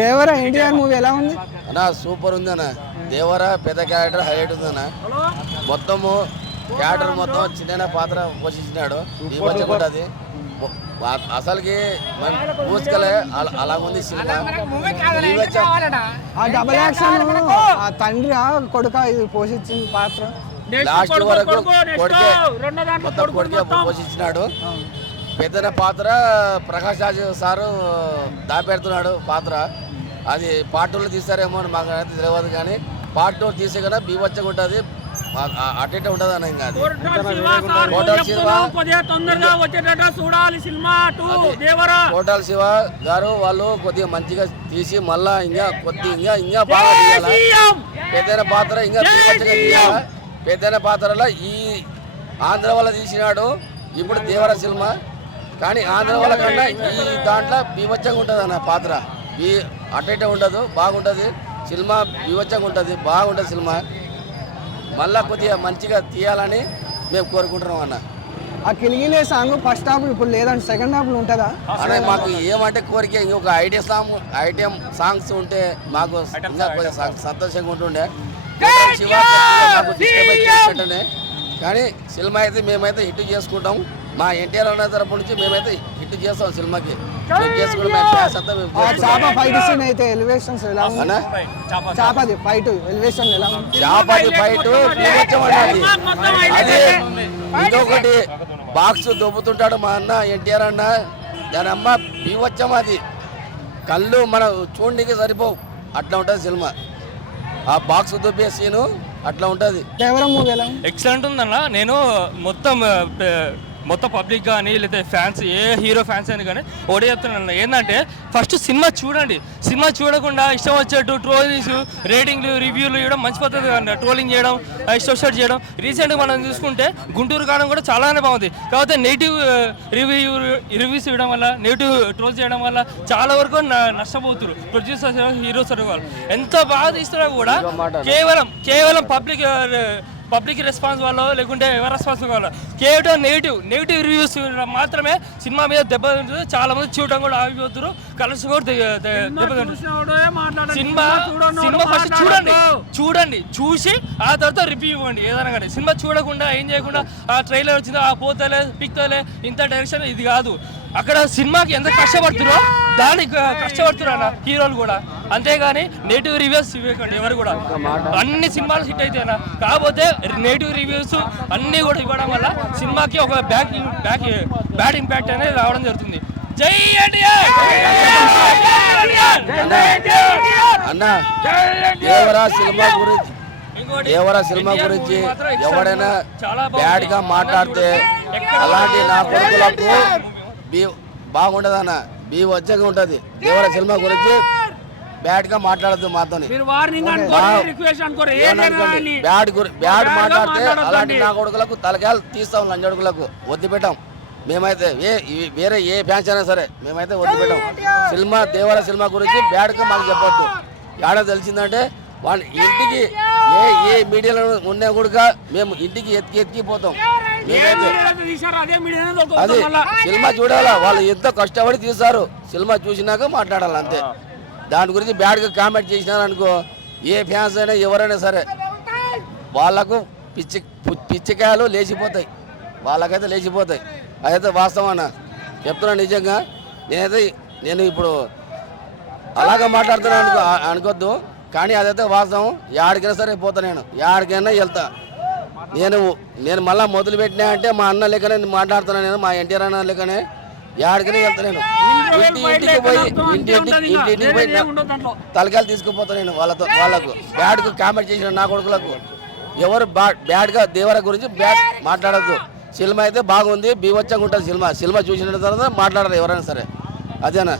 Devara NTR movie ఎలా ఉంది అన్న? సూపర్ ఉంది అన్న. దేవరా పెద్ద క్యారెక్టర్ హైలైట్ ఉంది అన్న. మొత్తము క్యారెక్టర్ మొత్తం చిన్న పాత్ర పోషించినాడు. అది అసలుకి పూసుకలే అలాగుంది సినిమా. డబల్ యాక్షన్ తండ్రి కొడుక ఇది పోషించిన పాత్ర లాస్ట్ వరకు కొడుకే మొత్తం కొడుకే పోషించినాడు. పెద్దన పాత్ర ప్రకాష్ రాజ్ సారు దాపెడుతున్నాడు పాత్ర. అది పార్ట్ 2లో తీస్తారేమో అని మాకు అయితే తెలియదు, కానీ పార్ట్ 2 తీసే కదా బీవచ్చగా ఉంటుంది, అటే ఉంటుంది అన్న. ఇంకా కోటాల శివ గారు వాళ్ళు కొద్దిగా మంచిగా తీసి మళ్ళా ఇంకా బాగా తీయాలి. పెద్దన పాత్ర ఇంకా బీవచ్చగా తీయాలి. పెద్దన పాత్రలో ఈ ఆంధ్ర వల్ల తీసినాడు ఇప్పుడు దేవర సినిమా, కానీ ఆంధ్ర వాళ్ళ కన్నా ఈ దాంట్లో బీవచ్చంగా ఉంటుంది అన్న పాత్ర. అటే ఉండదు, బాగుంటుంది సినిమా, బీవచ్చంగా ఉంటుంది, బాగుంటుంది సినిమా. మళ్ళా కొద్దిగా మంచిగా తీయాలని మేము కోరుకుంటున్నాం అన్న. ఆ కిలిగిలే సాంగ్ ఫస్ట్ హాఫ్ ఇప్పుడు లేదంటే సెకండ్ హాఫ్ ఉంటుందా అనే? మాకు ఏమంటే కోరిక ఇంకొక ఐటెం సాంగ్స్ ఉంటే మాకు ఇంకా కొద్దిగా సంతోషంగా ఉంటుండే. కానీ సినిమా అయితే మేమైతే హిట్ చేసుకుంటాం. మా ఎన్టీఆర్ అన్న తరపు నుంచి మేమైతే హిట్ చేస్తాం సినిమాకి. చాపాది ఫైట్ అది ఇంకొకటి బాక్స్ దొబ్బుతుంటాడు మా అన్న ఎన్టీఆర్ అన్న. దాని అమ్మ బీవచ్చం, అది కళ్ళు మన చూడడానికి సరిపోవు, అట్లా ఉంటుంది సినిమా. ఆ బాక్స్ దొబ్బే సీను అట్లా ఉంటుంది. ఎక్సలెంట్ ఉందన్న. నేను మొత్తం పబ్లిక్ కానీ లేదా ఫ్యాన్స్, ఏ హీరో ఫ్యాన్స్ అని కానీ ఒకటే చెప్తున్నాను ఏంటంటే, ఫస్ట్ సినిమా చూడండి. సినిమా చూడకుండా ఇష్టం వచ్చేట్టు ట్రోలింగ్స్, రేటింగ్లు, రివ్యూలు ఇవ్వడం మంచి పద్ధతి కాదు. ట్రోలింగ్ చేయడం, ఇష్టం చేయడం. రీసెంట్గా మనం చూసుకుంటే గుంటూరు కావడం కూడా చాలానే బాగుంది. కాకపోతే నెగిటివ్ రివ్యూస్ ఇవ్వడం వల్ల, నెగిటివ్ ట్రోల్స్ చేయడం వల్ల చాలా వరకు నష్టపోతున్నారు ప్రొడ్యూసర్స్, హీరోస్ వాళ్ళు. ఎంత బాగా తీస్తున్నా కూడా కేవలం పబ్లిక్ రెస్పాన్స్ వల్ల, లేకుంటే ఎవరి రెస్పాన్స్ వల్ల కేవలం నెగిటివ్ రివ్యూస్ మాత్రమే సినిమా మీద దెబ్బ తింటుంది. చాలా మంది చూడడం కూడా ఆగిపోతున్నారు, కలర్స్ కూడా దెబ్బతింటుంది. సినిమా ఫస్ట్ చూడండి, చూసి ఆ తర్వాత రివ్యూ ఇవ్వండి ఏదైనా కానీ. సినిమా చూడకుండా, ఏం చేయకుండా ఆ ట్రైలర్ వచ్చిందో ఆ పోతలే పిక్తలే ఇంత డైరెక్షన్ ఇది కాదు. అక్కడ సినిమాకి ఎంత కష్టపడుతురో దానికి కష్టపడుతున్నారు అన్న హీరోలు కూడా. అంతేగాని నెగిటివ్ రివ్యూస్ ఇవ్వకండి ఎవరు కూడా. అన్ని సినిమాలు హిట్ అవుతాయన్న, కాకపోతే నెగిటివ్ రివ్యూస్ అన్నీ కూడా ఇవ్వడం వల్ల సినిమాకి ఒక బ్యాడ్ ఇంపాక్ట్ అనేది రావడం జరుగుతుంది. జై ఎన్టీఆర్ అన్న. దేవరా సినిమా గురించి ఎవడైనా బ్యాడ్ గా మాట్లాడితే అలాంటి నా కొడుకులకు బాగుండదు అన్న, బీవచ్చగా ఉంటుంది. దేవర సినిమా గురించి బ్యాడ్ గా మాట్లాడద్దు మాతో. బ్యాడ్ మాట్లాడితే అలాంటి నా కొడుకులకు తలకాయలు తీస్తాం, లంజడుకులకు వద్దు పెట్టాం. మేమైతే వేరే ఏ ఫ్యాన్స్ అయినా సరే మేమైతే వద్దు పెట్టాం. దేవర సినిమా గురించి బ్యాడ్ గా మాకు చెప్పొద్దు. ఏడా తెలిసిందంటే వాళ్ళ ఇంటికి ఏ మీడియాలో ఉన్నా కూడా మేము ఇంటికి ఎత్తిపోతాం. అది సినిమా చూడాలా, వాళ్ళు ఎంతో కష్టపడి తీస్తారు. సినిమా చూసినాక మాట్లాడాలి అంతే. దాని గురించి బ్యాడ్గా కామెంట్ చేసినారనుకో, ఏ ఫ్యాన్స్ అయినా ఎవరైనా సరే వాళ్ళకు పిచ్చికాయలు లేచిపోతాయి, వాళ్ళకైతే లేచిపోతాయి. అదైతే వాస్తవం అన్న, చెప్తున్నా నిజంగా. నేను ఇప్పుడు అలాగే మాట్లాడుతున్నాను అనుకోద్దు, కానీ అదైతే వాస్తవం. యాడికైనా సరే పోతా, నేను యాడికైనా వెళ్తా. నేను మళ్ళీ మొదలు పెట్టినా అంటే మా అన్న లెక్కనే మాట్లాడుతున్నాను. నేను మా ఎన్టీఆర్ అన్న లెక్కనే యాడికైనా వెళ్తా. నేను ఇంటికి పోయి తలకాయలు తీసుకుపోతా నేను వాళ్ళకు బ్యాడ్కు కామెంట్ చేసిన నా కొడుకులకు. ఎవరు బ్యాడ్గా దేవర గురించి బ్యాడ్ మాట్లాడద్దు. సినిమా అయితే బాగుంది, బీవచ్చంగా ఉంటుంది సినిమా. చూసిన తర్వాత మాట్లాడారు ఎవరైనా సరే, అదేనా.